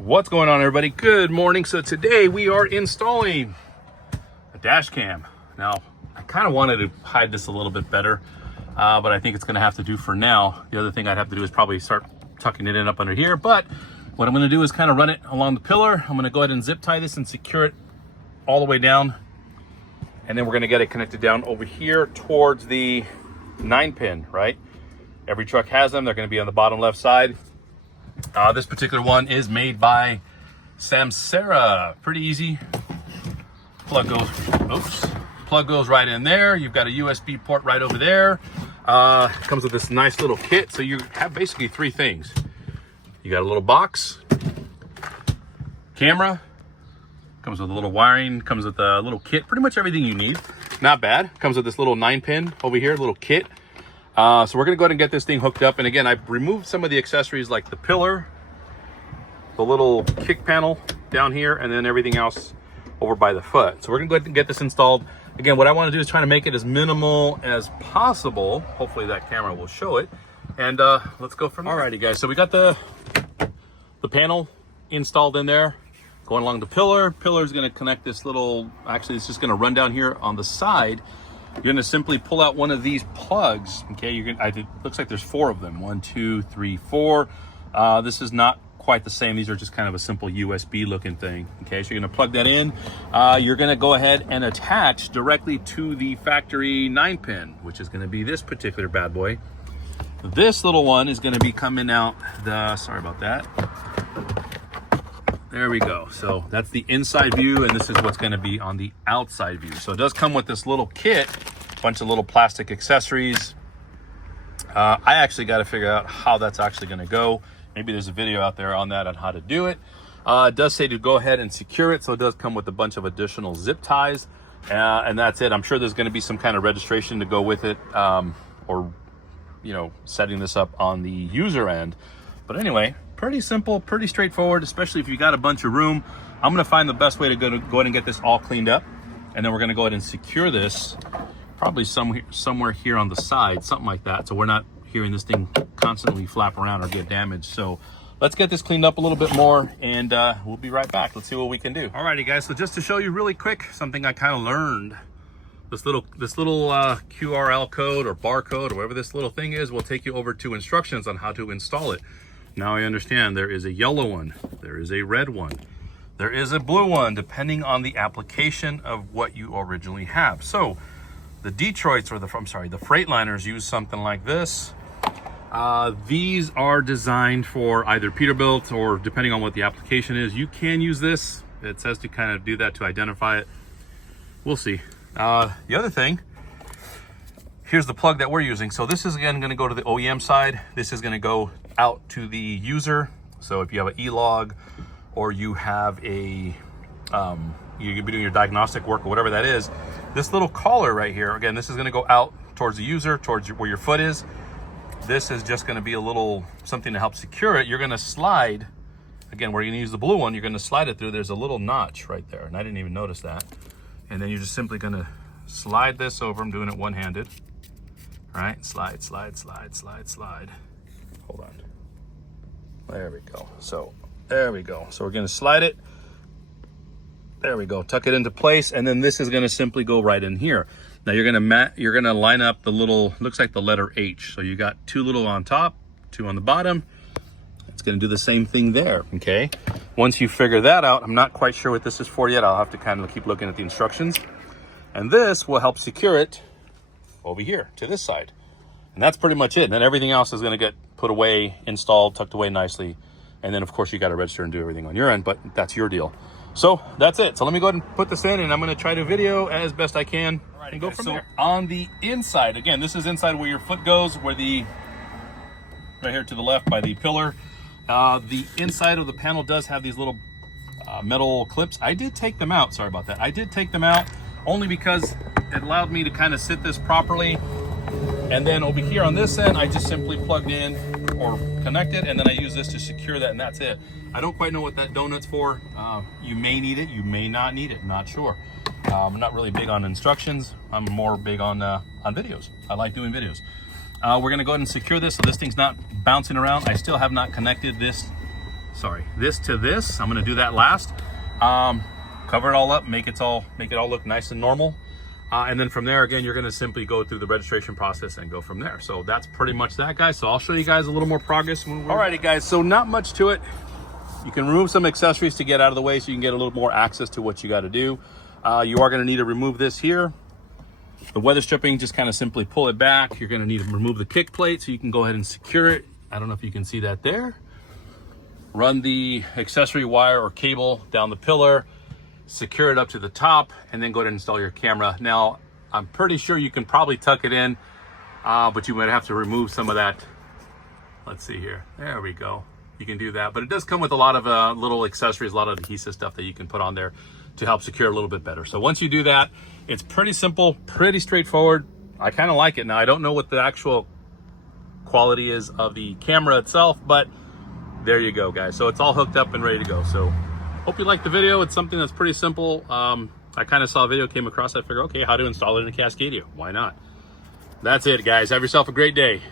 What's going on, everybody? Good morning. So today we are installing a dash cam. Now, I kind of wanted to hide this a little bit better, but I think it's going to have to do for now. The other thing I'd have to do is probably start tucking it in up under here, but what I'm going to do is kind of run it along the pillar. I'm going to go ahead and zip tie this and secure it all the way down, and then we're going to get it connected down over here towards the 9-pin, right? Every truck has them. They're going to be on the bottom left side. This particular one is made by Samsara. Pretty easy. Plug goes right in there. You've got a USB port right over there. Comes with this nice little kit. So you have basically three things. You got a little box, camera, comes with a little wiring, comes with a little kit, pretty much everything you need. Not bad. Comes with this little 9-pin over here, little kit. So we're going to go ahead and get this thing hooked up. And again, I've removed some of the accessories like the pillar, the little kick panel down here, and then everything else over by the foot. So we're going to go ahead and get this installed. Again, what I want to do is try to make it as minimal as possible. Hopefully that camera will show it. And let's go from there. Alrighty, guys. So we got the panel installed in there, going along the pillar. Pillar is going to connect this little, actually it's just going to run down here on the side. You're going to simply pull out one of these plugs. Okay, it looks like there's 4 of them. 1, 2, 3, 4. This is not quite the same. These are just kind of a simple USB looking thing. Okay, so you're going to plug that in. You're going to go ahead and attach directly to the factory 9-pin, which is going to be this particular bad boy. This little one is going to be coming out sorry about that. There we go. So that's the inside view, and this is what's going to be on the outside view. So it does come with this little kit, bunch of little plastic accessories. I actually got to figure out how that's actually going to go. Maybe there's a video out there on that on how to do it. It does say to go ahead and secure it, so it does come with a bunch of additional zip ties, and that's it. I'm sure there's going to be some kind of registration to go with it, or setting this up on the user end. But anyway, pretty simple, pretty straightforward, especially if you got a bunch of room. I'm going to find the best way to go ahead and get this all cleaned up. And then we're going to go ahead and secure this probably somewhere here on the side, something like that. So we're not hearing this thing constantly flap around or get damaged. So let's get this cleaned up a little bit more, and we'll be right back. Let's see what we can do. Alrighty, guys. So just to show you really quick, something I kind of learned. This little QRL code or barcode or whatever this little thing is will take you over to instructions on how to install it. Now I understand there is a yellow one, there is a red one, there is a blue one, depending on the application of what you originally have. So the Detroits, or the Freightliners use something like this. These are designed for either Peterbilt, or depending on what the application is, you can use this. It says to kind of do that to identify it. We'll see. The other thing, here's the plug that we're using. So this is again going to go to the OEM side. This is going to go out to the user. So if you have an e-log, or you have a you could be doing your diagnostic work or whatever that is, this little collar right here, again, this is going to go out towards the user, towards where your foot is. This is just going to be a little something to help secure it. You're going to slide, again, we're going to use the blue one, you're going to slide it through. There's a little notch right there, and I didn't even notice that. And then you're just simply going to slide this over. I'm doing it one-handed. All right, slide, slide, slide, slide, slide. Hold on. There we go. So there we go. So we're going to slide it. There we go. Tuck it into place, and then this is going to simply go right in here. Now you're going to line up the little, looks like the letter H. So you got 2 little on top, 2 on the bottom. It's going to do the same thing there. Okay. Once you figure that out, I'm not quite sure what this is for yet. I'll have to kind of keep looking at the instructions. And this will help secure it over here to this side. And that's pretty much it. And then everything else is going to get put away, installed, tucked away nicely. And then of course you got to register and do everything on your end, but that's your deal. So that's it. So let me go ahead and put this in, and I'm going to try to video as best I can. All right, and go from there. On the inside, again, this is inside where your foot goes, where right here to the left by the pillar. The inside of the panel does have these little metal clips. I did take them out. Sorry about that. I did take them out only because it allowed me to kind of sit this properly. And then over here on this end, I just simply plugged in or connected, and then I use this to secure that, and that's it. I don't quite know what that donut's for. You may need it, you may not need it, not sure. I'm not really big on instructions. I'm more big on videos. I like doing videos. We're gonna go ahead and secure this so this thing's not bouncing around. I still have not connected this this to this. I'm gonna do that last. Cover it all up, make it all look nice and normal. And then from there, again, you're gonna simply go through the registration process and go from there. So that's pretty much that, guys. So I'll show you guys a little more progress. Alrighty, guys, so not much to it. You can remove some accessories to get out of the way so you can get a little more access to what you gotta do. You are gonna need to remove this here. The weather stripping, just kind of simply pull it back. You're gonna need to remove the kick plate so you can go ahead and secure it. I don't know if you can see that there. Run the accessory wire or cable down the pillar, secure it up to the top, and then go ahead and install your camera. Now, I'm pretty sure you can probably tuck it in, but you might have to remove some of that. Let's see here. There we go. You can do that, but it does come with a lot of little accessories, a lot of adhesive stuff that you can put on there to help secure a little bit better. So once you do that, it's pretty simple, pretty straightforward. I kind of like it. Now, I don't know what the actual quality is of the camera itself, but there you go, guys. So it's all hooked up and ready to go. So hope you liked the video. It's something that's pretty simple. I kind of saw a video, came across, I figured, okay, how to install it in a Cascadia? Why not? That's it, guys. Have yourself a great day.